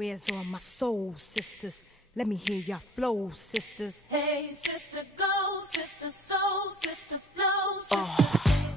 Where's all my soul sisters? Let me hear your flow, sisters. Hey, sister, go, sister, soul, sister, flow, sister.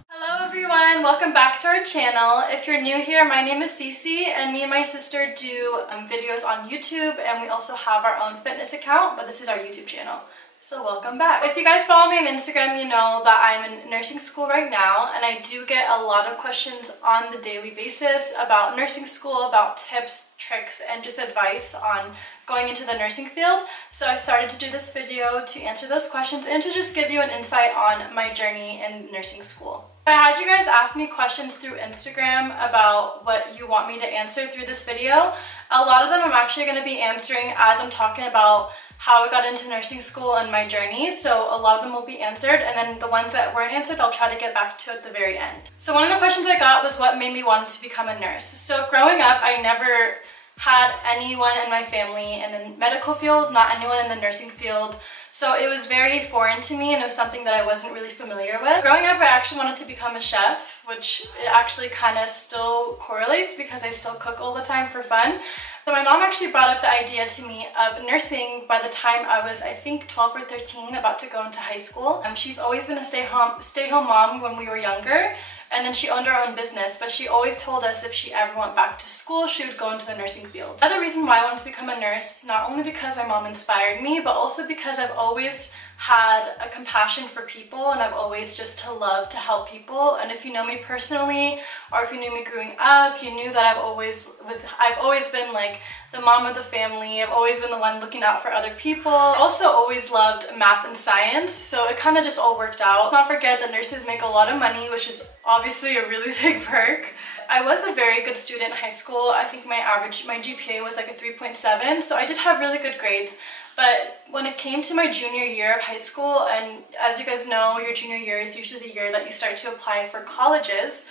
Hello everyone, welcome back to our channel. If you're new here, my name is Cece and me and my sister do videos on YouTube, and we also have our own fitness account, but this is our YouTube channel. So welcome back. If you guys follow me on Instagram, you know that I'm in nursing school right now, and I do get a lot of questions on the daily basis about nursing school, about tips, tricks, and just advice on going into the nursing field. So I started to do this video to answer those questions and to just give you an insight on my journey in nursing school. I had you guys ask me questions through Instagram about what you want me to answer through this video. A lot of them I'm actually going to be answering as I'm talking about how I got into nursing school and my journey, so a lot of them will be answered, and then the ones that weren't answered I'll try to get back to at the very end. So one of the questions I got was what made me want to become a nurse. So growing up, I never had anyone in my family in the medical field, not anyone in the nursing field, so it was very foreign to me and it was something that I wasn't really familiar with. Growing up, I actually wanted to become a chef, which it actually kind of still correlates because I still cook all the time for fun. So my mom actually brought up the idea to me of nursing by the time I was, I think, 12 or 13, about to go into high school. She's always been a stay-home mom when we were younger, and then she owned her own business, but she always told us if she ever went back to school, she would go into the nursing field. Another reason why I wanted to become a nurse, not only because my mom inspired me, but also because I've always had a compassion for people, and I've always just loved to help people. And if you know me personally, or if you knew me growing up, you knew that I've always been like the mom of the family. I've always been the one looking out for other people. I also always loved math and science, so it kind of just all worked out. Let's not forget that nurses make a lot of money, which is obviously a really big perk. I was a very good student in high school. I think my GPA was like a 3.7, so I did have really good grades. But when it came to my junior year of high school, and as you guys know, your junior year is usually the year that you start to apply for colleges,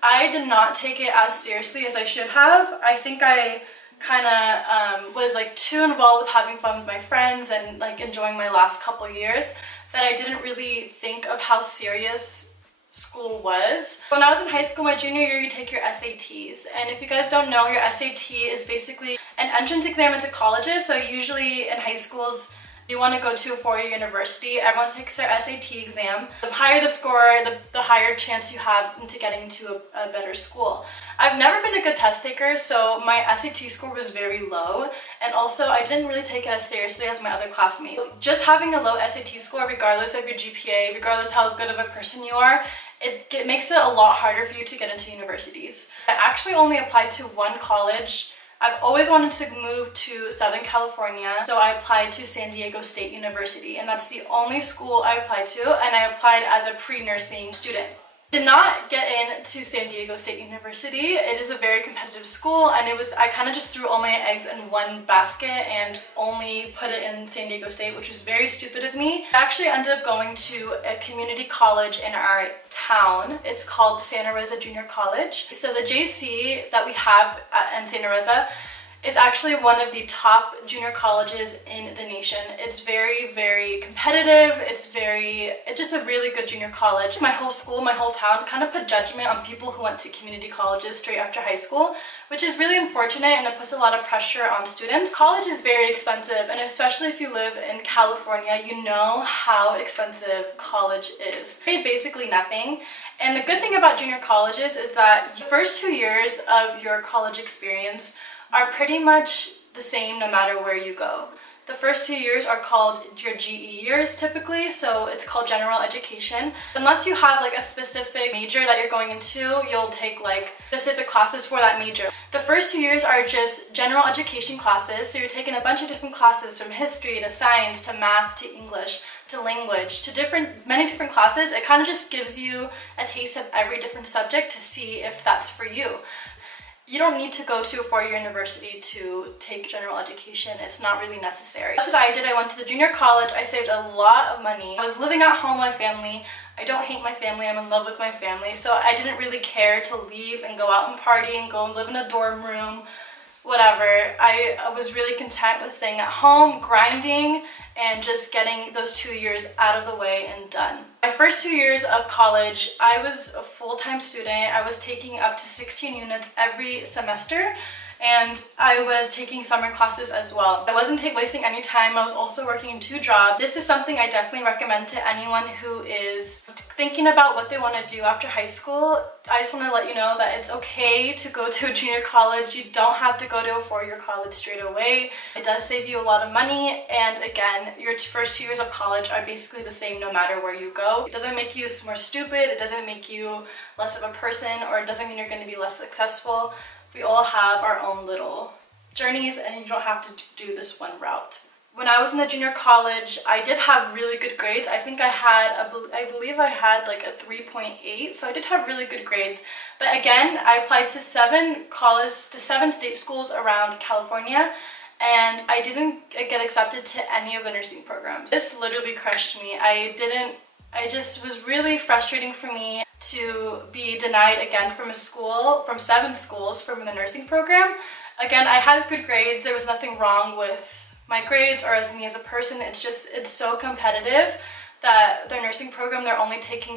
I did not take it as seriously as I should have. I think I kind of was like too involved with having fun with my friends and like enjoying my last couple years that I didn't really think of how serious school was. When I was in high school, my junior year, you take your SATs, and if you guys don't know, your SAT is basically an entrance exam into colleges. So usually in high schools, you want to go to a four-year university, everyone takes their SAT exam. The higher the score, the higher chance you have into getting into a better school. I've never been a good test taker, so my SAT score was very low, and also I didn't really take it as seriously as my other classmates. Just having a low SAT score, regardless of your GPA, regardless how good of a person you are, it makes it a lot harder for you to get into universities. I actually only applied to one college. I've always wanted to move to Southern California, so I applied to San Diego State University, and that's the only school I applied to, and I applied as a pre-nursing student. Did not get into San Diego State University. It is a very competitive school, and I kind of just threw all my eggs in one basket and only put it in San Diego State, which was very stupid of me. I actually ended up going to a community college in our town. It's called Santa Rosa Junior College. So the JC that we have in Santa Rosa is actually one of the top junior colleges in the nation. It's very, very competitive. It's just a really good junior college. My whole school, my whole town kind of put judgment on people who went to community colleges straight after high school, which is really unfortunate, and it puts a lot of pressure on students. College is very expensive, and especially if you live in California, you know how expensive college is. You pay basically nothing. And the good thing about junior colleges is that the first 2 years of your college experience are pretty much the same no matter where you go. The first 2 years are called your GE years typically, so it's called general education. Unless you have like a specific major that you're going into, you'll take like specific classes for that major. The first 2 years are just general education classes, so you're taking a bunch of different classes from history to science to math to English to language to many different classes. It kind of just gives you a taste of every different subject to see if that's for you. You don't need to go to a four-year university to take general education. It's not really necessary. That's what I did. I went to the junior college. I saved a lot of money. I was living at home with my family. I don't hate my family. I'm in love with my family. So I didn't really care to leave and go out and party and go and live in a dorm room, whatever. I was really content with staying at home, grinding, and just getting those 2 years out of the way and done. My first 2 years of college, I was a full-time student. I was taking up to 16 units every semester, and I was taking summer classes as well. I wasn't wasting any time. I was also working 2 jobs. This is something I definitely recommend to anyone who is thinking about what they want to do after high school. I just want to let you know that it's okay to go to a junior college. You don't have to go to a 4-year college straight away. It does save you a lot of money, and again, your first 2 years of college are basically the same no matter where you go. It doesn't make you more stupid, it doesn't make you less of a person, or it doesn't mean you're going to be less successful. We all have our own little journeys, and you don't have to do this one route. When I was in the junior college, I did have really good grades. I think I believe I had like a 3.8, so I did have really good grades. But again, I applied to 7 state schools around California, and I didn't get accepted to any of the nursing programs. This literally crushed me. I just was really frustrating for me to be denied again from 7 schools from the nursing program. Again, I had good grades. There was nothing wrong with my grades or as me as a person. It's so competitive that their nursing program,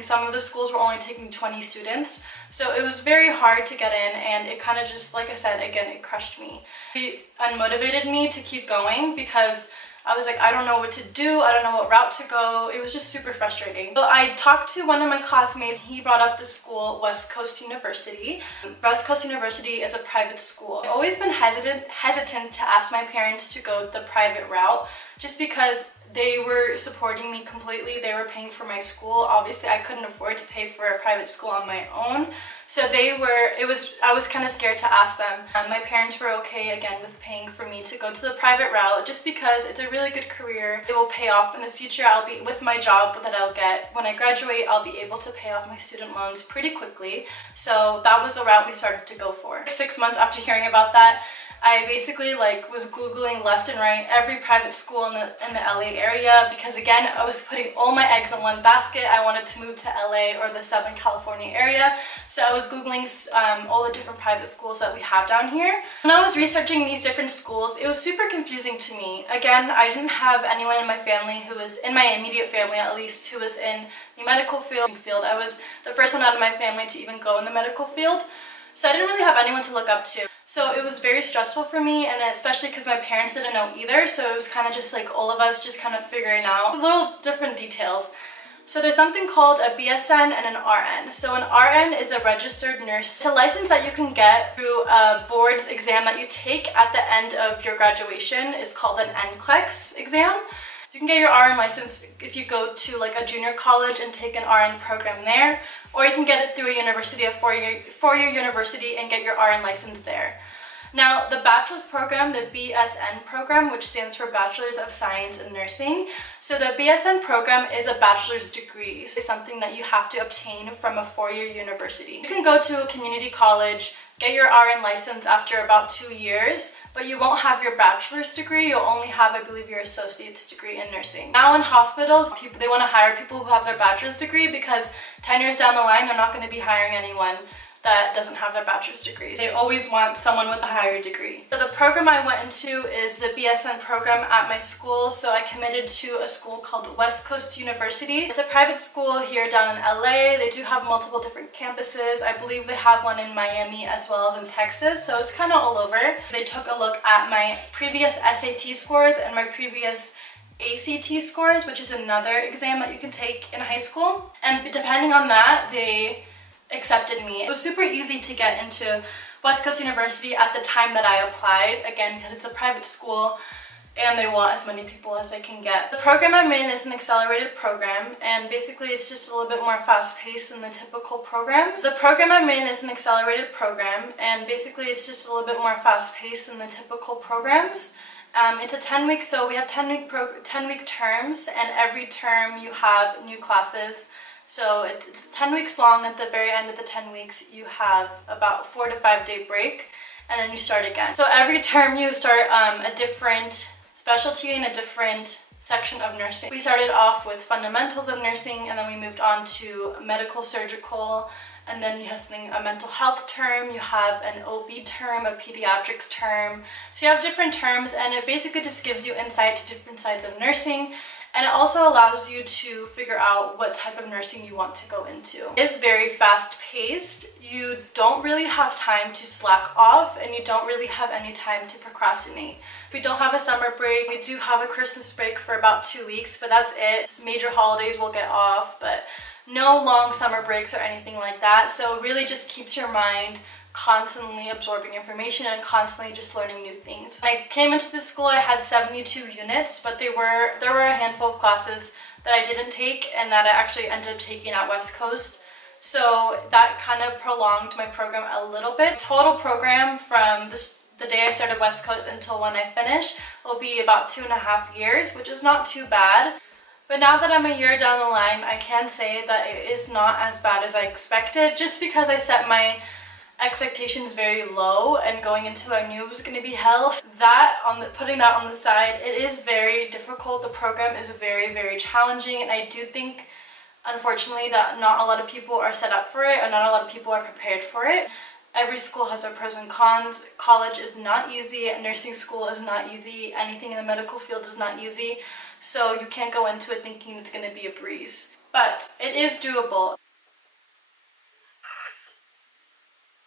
some of the schools were only taking 20 students. So it was very hard to get in, and it kind of just, like I said, again, it crushed me. It unmotivated me to keep going because I was like, I don't know what to do, I don't know what route to go. It was just super frustrating. So I talked to one of my classmates. He brought up the school, West Coast University. West Coast University is a private school. I've always been hesitant to ask my parents to go the private route, just because they were supporting me completely. They were paying for my school. Obviously, I couldn't afford to pay for a private school on my own. So I was kind of scared to ask them. My parents were okay, again, with paying for me to go to the private route, just because it's a really good career. It will pay off in the future. With my job that I'll get when I graduate, I'll be able to pay off my student loans pretty quickly. So that was the route we started to go for. 6 months after hearing about that, I basically was Googling left and right every private school in the LA area, because again, I was putting all my eggs in one basket. I wanted to move to LA or the Southern California area. So I was Googling all the different private schools that we have down here. When I was researching these different schools, it was super confusing to me. Again, I didn't have anyone in my family in my immediate family at least, who was in the medical field. I was the first one out of my family to even go in the medical field. So I didn't really have anyone to look up to. So it was very stressful for me, and especially because my parents didn't know either. So it was kind of just like all of us just kind of figuring out little different details. So there's something called a BSN and an RN. So an RN is a registered nurse. It's a license that you can get through a board's exam that you take at the end of your graduation. It's called an NCLEX exam. You can get your RN license if you go to a junior college and take an RN program there, or you can get it through a university, a four-year university, and get your RN license there. Now, the bachelor's program, the BSN program, which stands for Bachelor's of Science in Nursing. So the BSN program is a bachelor's degree. It's something that you have to obtain from a 4-year university. You can go to a community college, get your RN license after about 2 years, but you won't have your bachelor's degree. You'll only have, I believe, your associate's degree in nursing. Now in hospitals, they want to hire people who have their bachelor's degree, because 10 years down the line, they're not going to be hiring anyone that doesn't have their bachelor's degree. They always want someone with a higher degree. So the program I went into is the BSN program at my school. So I committed to a school called West Coast University. It's a private school here down in LA. They do have multiple different campuses. I believe they have one in Miami as well as in Texas. So it's kind of all over. They took a look at my previous SAT scores and my previous ACT scores, which is another exam that you can take in high school. And depending on that, they accepted me. It was super easy to get into West Coast University at the time that I applied, again, because it's a private school and they want as many people as they can get. The program I'm in is an accelerated program, and basically it's just a little bit more fast-paced than the typical programs. The program I'm in is an accelerated program, and basically it's just a little bit more fast-paced than the typical programs. It's a 10-week, so we have 10-week terms, and every term you have new classes. So it's 10 weeks long. At the very end of the 10 weeks, you have about 4 to 5 day break, and then you start again. So every term you start a different specialty in a different section of nursing. We started off with fundamentals of nursing, and then we moved on to medical surgical, and then you have a mental health term, you have an OB term, a pediatrics term. So you have different terms, and it basically just gives you insight to different sides of nursing. And it also allows you to figure out what type of nursing you want to go into. It's very fast-paced. You don't really have time to slack off, and you don't really have any time to procrastinate. We don't have a summer break. We do have a Christmas break for about 2 weeks, but that's it. Major holidays will get off, but no long summer breaks or anything like that. So it really just keeps your mind constantly absorbing information and constantly just learning new things. When I came into this school, I had 72 units, but there were a handful of classes that I didn't take and that I actually ended up taking at West Coast. So that kind of prolonged my program a little bit. Total program from the day I started West Coast until when I finish will be about 2.5 years, which is not too bad. But now that I'm a year down the line, I can say that it is not as bad as I expected, just because I set my expectations very low and going into it I knew it was going to be hell. Putting that on the side, it is very difficult. The program is very, very challenging, and I do think, unfortunately, that not a lot of people are set up for it, or not a lot of people are prepared for it. Every school has their pros and cons. College is not easy, nursing school is not easy, anything in the medical field is not easy, so you can't go into it thinking it's going to be a breeze. But it is doable.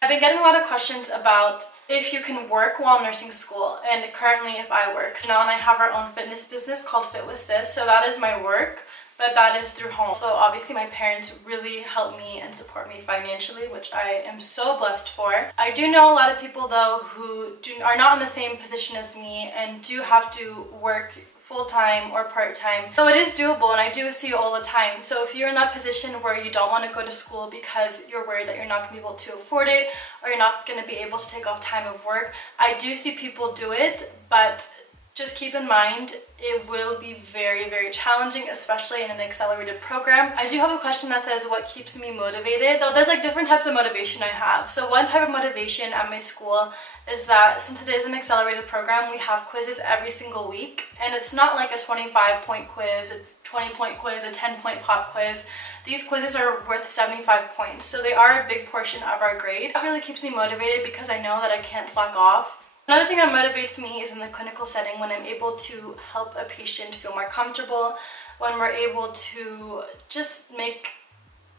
I've been getting a lot of questions about if you can work while nursing school, and currently if I work. So now I have our own fitness business called Fit with Sis, so that is my work, but that is through home. So obviously my parents really help me and support me financially, which I am so blessed for. I do know a lot of people though who are not in the same position as me and do have to work full-time or part-time. So it is doable, and I do see it all the time. So if you're in that position where you don't want to go to school because you're worried that you're not going to be able to afford it, or you're not going to be able to take off time of work, I do see people do it, but just keep in mind it will be very, very challenging, especially in an accelerated program. I do have a question that says what keeps me motivated. So there's like different types of motivation I have. So one type of motivation at my school is that since it is an accelerated program, we have quizzes every single week, and it's not like a 25-point quiz, a 20-point quiz, a 10-point pop quiz. These quizzes are worth 75 points, so they are a big portion of our grade. That really keeps me motivated because I know that I can't slack off. Another thing that motivates me is in the clinical setting, when I'm able to help a patient feel more comfortable, when we're able to just make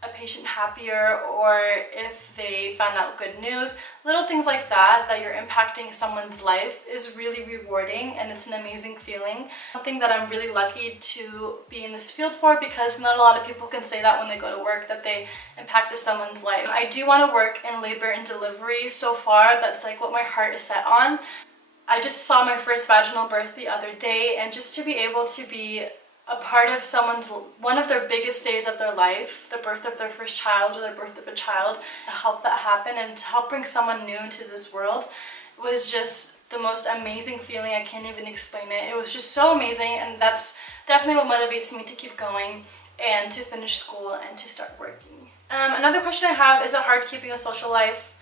a patient happier, or if they found out good news. Little things like that you're impacting someone's life is really rewarding, and it's an amazing feeling. Something that I'm really lucky to be in this field for, because not a lot of people can say that when they go to work, that they impacted someone's life. I do want to work in labor and delivery. So far, that's like what my heart is set on. I just saw my first vaginal birth the other day, and just to be able to be a part of one of their biggest days of their life, the birth of their first child or the birth of a child, to help that happen and to help bring someone new into this world was just the most amazing feeling. I can't even explain it. It was just so amazing, and that's definitely what motivates me to keep going and to finish school and to start working. Another question I have, is it hard keeping a social life?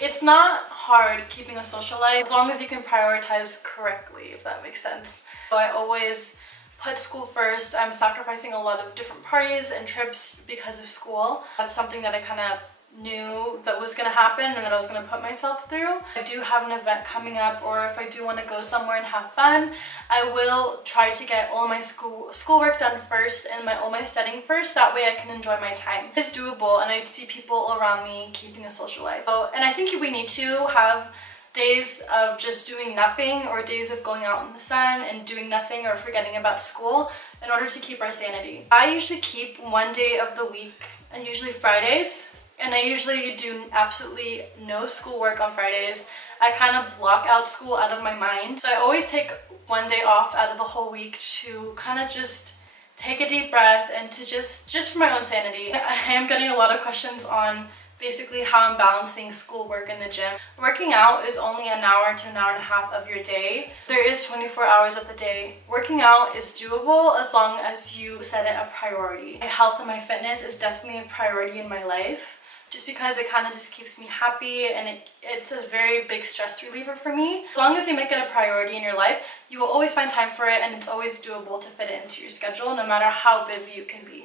It's not hard keeping a social life as long as you can prioritize correctly, if that makes sense. So I always put school first. I'm sacrificing a lot of different parties and trips because of school. That's something that I kind of knew that was going to happen and that I was going to put myself through. If I do have an event coming up, or if I do want to go somewhere and have fun, I will try to get all my schoolwork done first and all my studying first. That way I can enjoy my time. It's doable, and I see people around me keeping a social life. And I think we need to have days of just doing nothing, or days of going out in the sun and doing nothing or forgetting about school, in order to keep our sanity. I usually keep one day of the week, and usually Fridays, and I usually do absolutely no schoolwork on Fridays. I kind of block out school out of my mind. So I always take one day off out of the whole week to kind of just take a deep breath and to just for my own sanity. I am getting a lot of questions on basically how I'm balancing schoolwork and the gym. Working out is only an hour to an hour and a half of your day. There is 24 hours of the day. Working out is doable as long as you set it a priority. My health and my fitness is definitely a priority in my life, just because it kind of just keeps me happy, and it's a very big stress reliever for me. As long as you make it a priority in your life, you will always find time for it, and it's always doable to fit it into your schedule, no matter how busy you can be.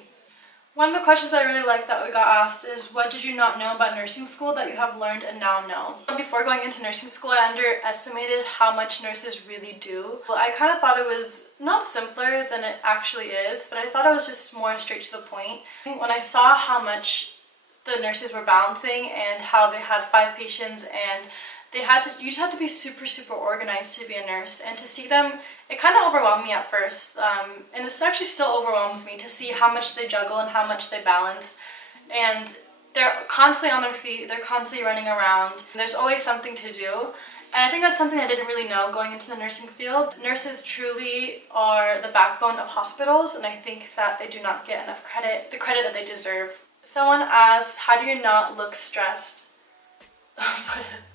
One of the questions I really like that we got asked is, what did you not know about nursing school that you have learned and now know? Before going into nursing school, I underestimated how much nurses really do. Well, I kind of thought it was not simpler than it actually is, but I thought it was just more straight to the point. When I saw how much the nurses were balancing and how they had 5 patients and you just had to be super organized to be a nurse, and to see them, it kind of overwhelmed me at first, and it actually still overwhelms me to see how much they juggle and how much they balance, and they're constantly on their feet, they're constantly running around, there's always something to do. And I think that's something I didn't really know going into the nursing field. Nurses truly are the backbone of hospitals, and I think that they do not get enough credit, the credit that they deserve. Someone asked, how do you not look stressed?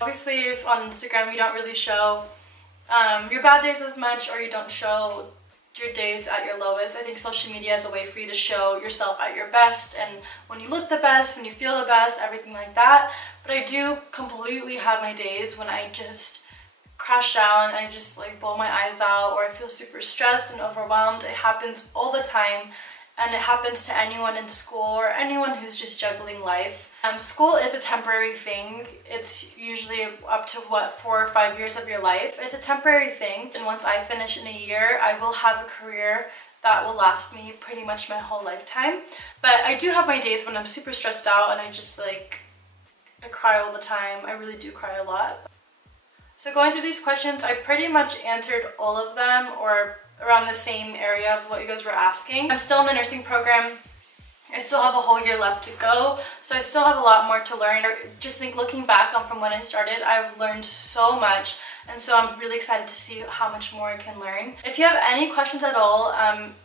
Obviously, if on Instagram you don't really show your bad days as much, or you don't show your days at your lowest. I think social media is a way for you to show yourself at your best, and when you look the best, when you feel the best, everything like that. But I do completely have my days when I just crash down and I just like bawl my eyes out, or I feel super stressed and overwhelmed. It happens all the time. And it happens to anyone in school or anyone who's just juggling life. School is a temporary thing. It's usually up to 4 or 5 years of your life. It's a temporary thing, and once I finish in a year, I will have a career that will last me pretty much my whole lifetime. But I do have my days when I'm super stressed out and I just like, I cry all the time. I really do cry a lot. So going through these questions, I pretty much answered all of them, or around the same area of what you guys were asking. I'm still in the nursing program. I still have a whole year left to go, so I still have a lot more to learn. Just think, looking back on from when I started, I've learned so much, and so I'm really excited to see how much more I can learn. If you have any questions at all,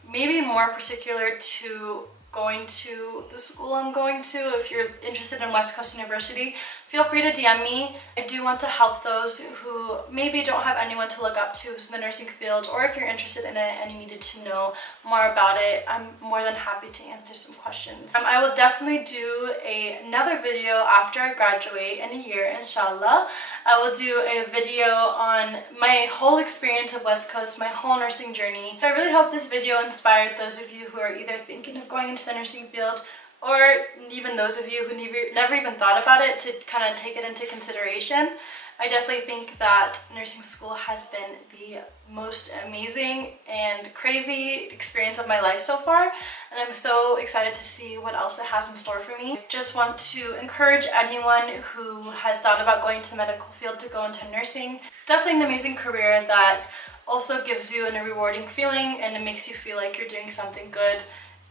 maybe more particular to going to the school I'm going to, if you're interested in West Coast University, feel free to DM me. I do want to help those who maybe don't have anyone to look up to who's in the nursing field, or if you're interested in it and you needed to know more about it, I'm more than happy to answer some questions. I will definitely do another video after I graduate in a year, inshallah. I will do a video on my whole experience of West Coast, my whole nursing journey. I really hope this video inspired those of you who are either thinking of going into the nursing field, or even those of you who never even thought about it, to kind of take it into consideration. I definitely think that nursing school has been the most amazing and crazy experience of my life so far, and I'm so excited to see what else it has in store for me. Just want to encourage anyone who has thought about going to the medical field to go into nursing. Definitely an amazing career that also gives you a rewarding feeling, and it makes you feel like you're doing something good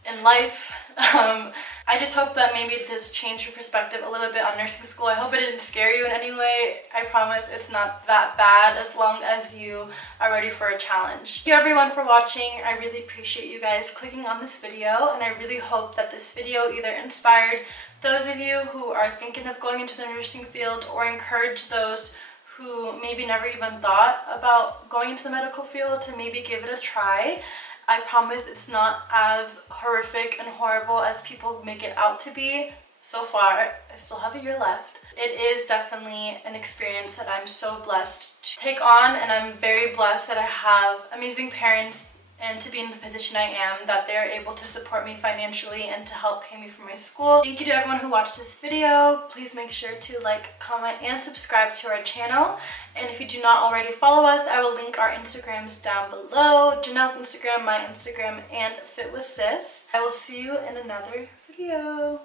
in life. I just hope that maybe this changed your perspective a little bit on nursing school. I hope it didn't scare you in any way. I promise it's not that bad as long as you are ready for a challenge. Thank you everyone for watching. I really appreciate you guys clicking on this video, and I really hope that this video either inspired those of you who are thinking of going into the nursing field, or encourage those who maybe never even thought about going into the medical field to maybe give it a try. I promise it's not as horrific and horrible as people make it out to be. So far, I still have a year left. It is definitely an experience that I'm so blessed to take on, and I'm very blessed that I have amazing parents and to be in the position I am, that they're able to support me financially and to help pay me for my school. Thank you to everyone who watched this video. Please make sure to like, comment, and subscribe to our channel. And if you do not already follow us, I will link our Instagrams down below. Janelle's Instagram, my Instagram, and Fit with Sis. I will see you in another video.